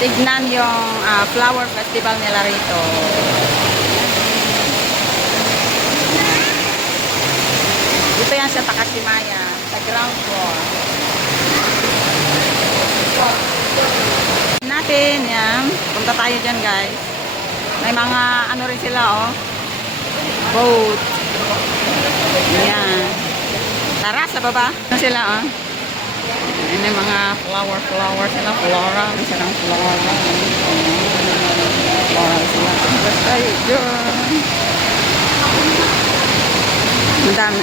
tignan yung flower festival nila rito. Dito yan sa Takashimaya, sa ground floor. Natin, yan. Punta tayo dyan, guys. May mga ano rin sila, oh. Boat. Yan. Tara, sa baba. Ano sila, oh. Ayan yung mga flower sila. Flora. May silang flora. Flora sila. Punta tayo dyan.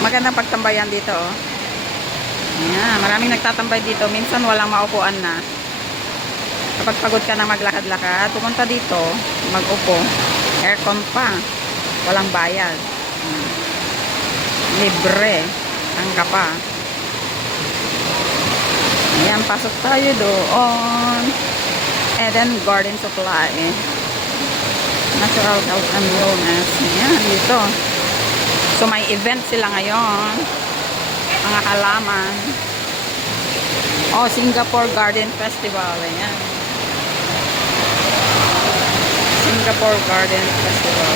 Magandang pagtambayan dito, oh. Ayan, maraming nagtatambay dito. Minsan walang maupuan na. Kapag pagod ka na maglakad-lakad, pumunta dito, mag-upo. Aircon pa. Walang bayad. Libre. Tangka pa. Ayan, pasok tayo doon. Eden Garden Supply. Natural Health and Wellness. Ayan, dito. So, may event sila ngayon. Mga halaman. Oh, Singapore Garden Festival. Ayan. Singapore Garden Festival.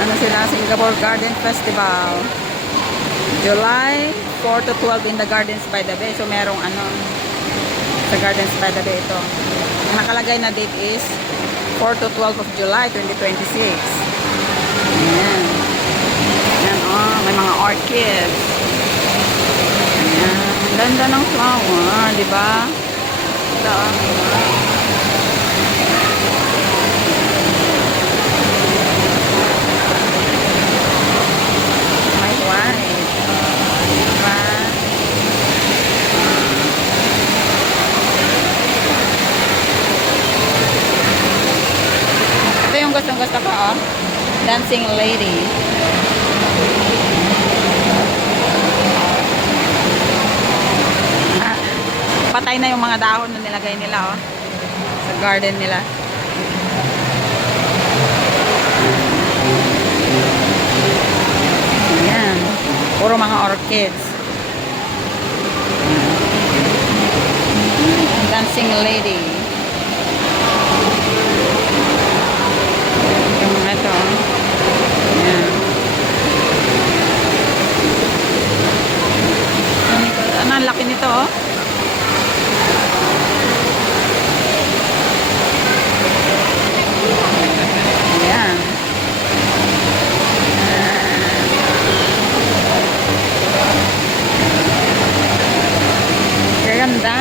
Ano sila? Singapore Garden Festival. July 4 to 12 in the Gardens by the Bay. So, merong ano sa Gardens by the Bay ito. Ang nakalagay na date is 4 to 12 of July 2026. Ayan. Ayan, oh. May mga orchids. Ayan. Ang ganda ng flower, di ba? Ito, may white. Diba? Ito yung gustong-gusto ko, oh. Dancing Lady. Patay na yung mga dahon na nilagay nila, oh. Sa garden nila. Ayan. Puro mga orchids. Dancing Lady. Yung ito. Ayan. Ano, ang laki nito, oh. Ayan. Ganda.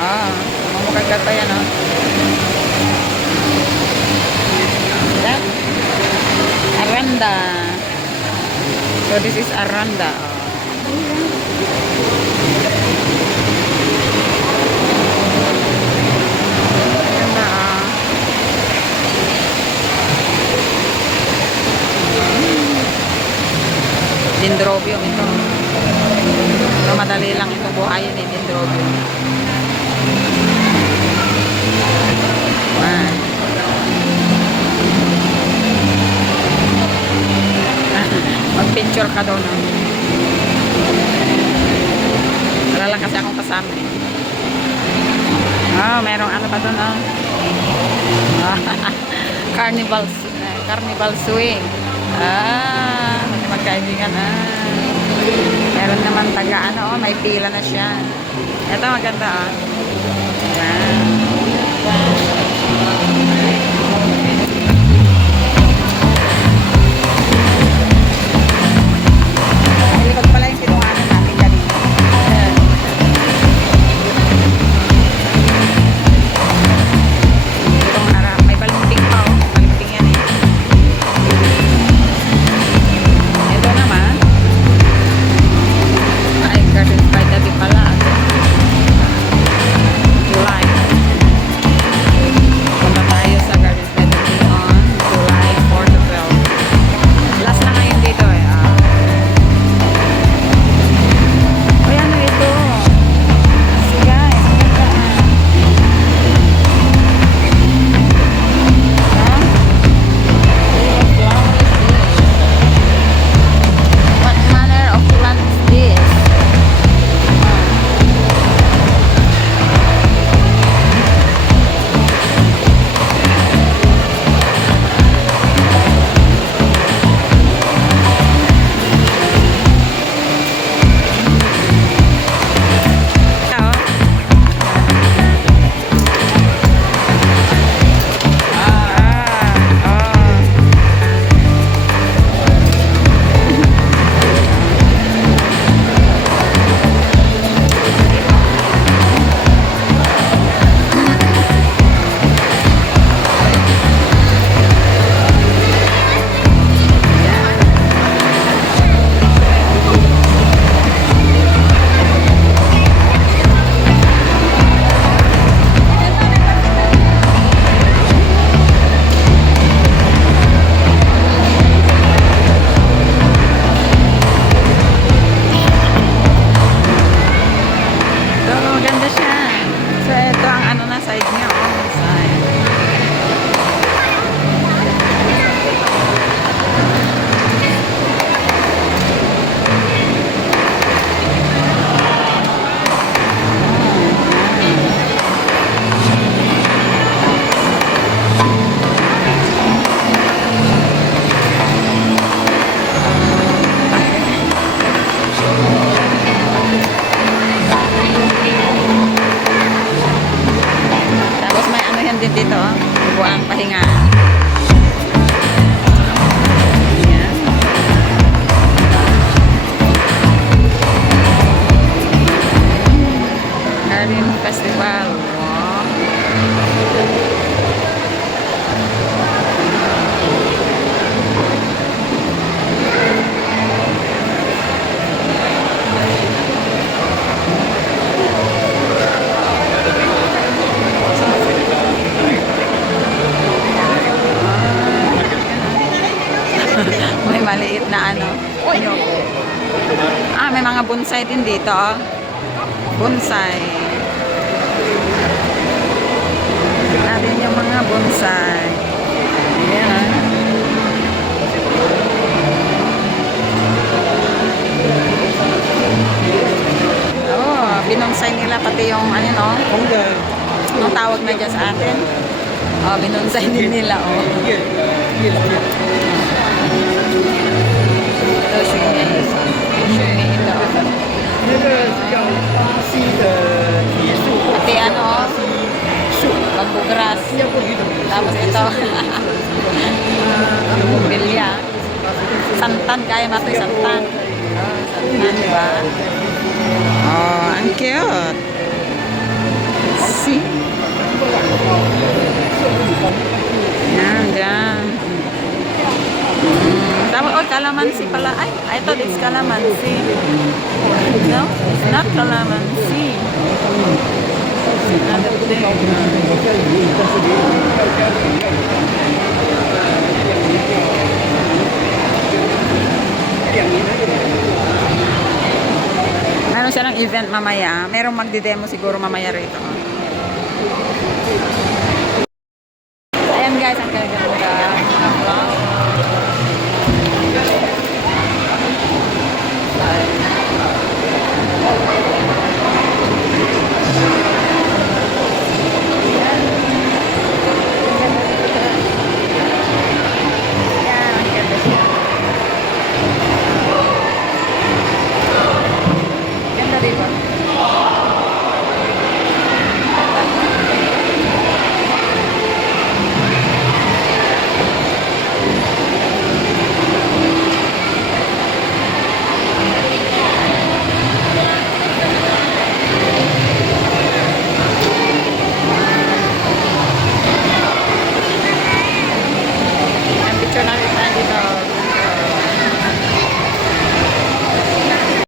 Oh, mamukagkat pa yan, oh. That? Aranda. So, this is Aranda. Ganda, ah. Dendrobium ito. So, madali lang itong buhayin ni Dendrobium. Wow. Mag-picture ka doon. Wala lang kasi akong kasama eh. Oh, merong ano pa doon, oh. Carnival swing. Magkaibigan, meron naman taga ano, oh, may pila na siya. Ito maganda, ah. Likod pala yung sinuhanan natin kanina. Itong harap, may balumping pa, oh. Balumping yan, eh. Ito naman ay Gardens by the Bay pala. July. maliit na ano. Nyog. Ah, may mga bonsai din dito. Oh. Bonsai. Natin yung mga bonsai. Ayan ah. Oh, binonsai nila pati yung ano no. Anong tawag na dyan sa atin? Oh, binonsai din nila oh. Ito shui. Shui ito. Pati ano bamboo grass. Tapos ito. Bumbilya. Santan, kaya mo ito santan. Santan, diba? Oh, ang cute. See? Yan, dyan. Tapos, oh, calamansi pala. Ay, I thought it's calamansi. No, it's not calamansi. Another thing. Meron siya ng event mamaya. Merong magdi-demo siguro mamaya rito. Ayan guys, ang kaganda.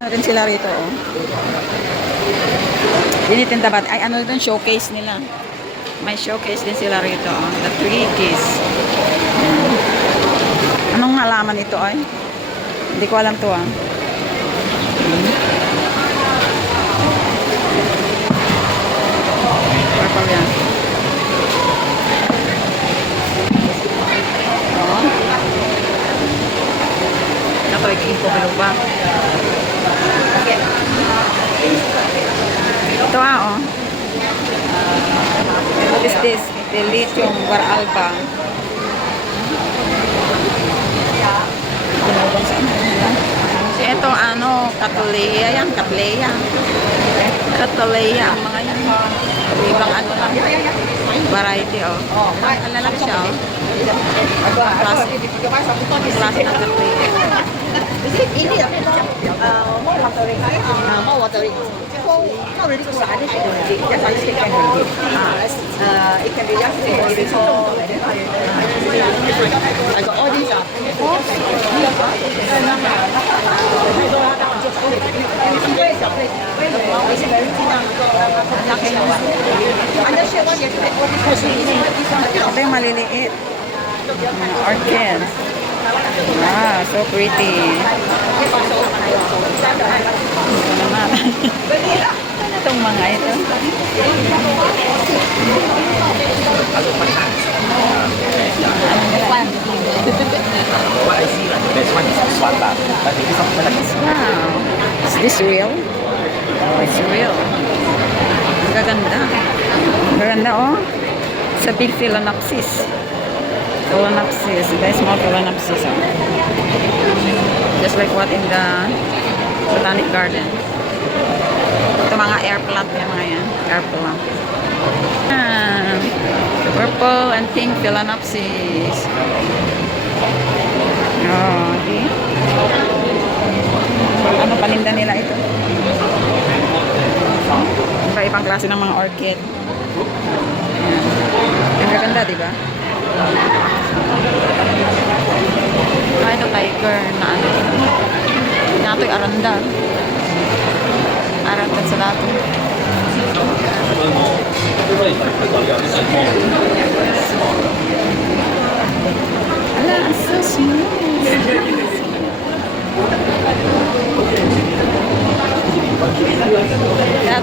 Rin sila rito oh. Dinitinda ba? Ay ano din showcase nila. May showcase din sila rito oh. The Twiggies. Anong halaman ito ay? Hindi ko alam to ah. Purple yan. Oh. Ito ikipo ba? Ito oh. What is this? Lithium guaralba. Ito ano, Catleya yan, Catleya. Catleya, ang mga yan. Ibang ano lang. Variety oh. Ano lang siya oh. Klase ng Catleya. Ini mau watering, mau watering. Not really good. I think just I think can be. It can be just I got all these Ito yung maliliit. Mga orchids. Wow, so pretty. Ito naman. Ano itong mga ito? What I see, like the best one is this one, but maybe something like this. Wow. Is this real? Oh, it's real. Ang gaganda. Ang gaganda, oh. It's a big Phalaenopsis. Phalaenopsis. Very small Phalaenopsis, oh. Just like what in the Botanic Garden. Ito mga air plant yung mga yan. Air plant. Ah, purple and pink Phalaenopsis. Oh, okay. Ano paninda nila ito? Iba-ibang klase ng mga orchid. Ayan. Ang gaganda, di ba? Ah, ito tiger na ano. Nato'y aranda. Aranda sa dato. Ala, so smooth. That,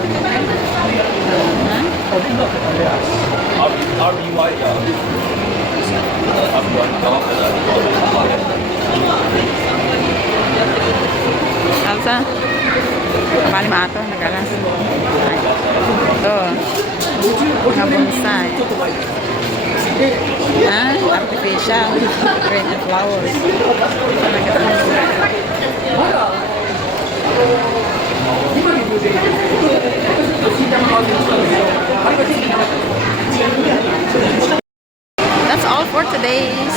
Alsa? Bali mato, nagalas. Ito. Mga bonsai. Artificial. Green and flowers. That's all for today's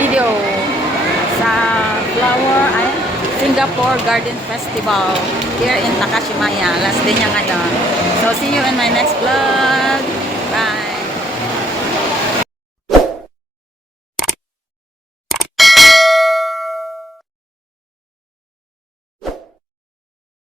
video sa Singapore Garden Festival here in Takashimaya. Last day niya ngayon. So see you in my next vlog. Bye!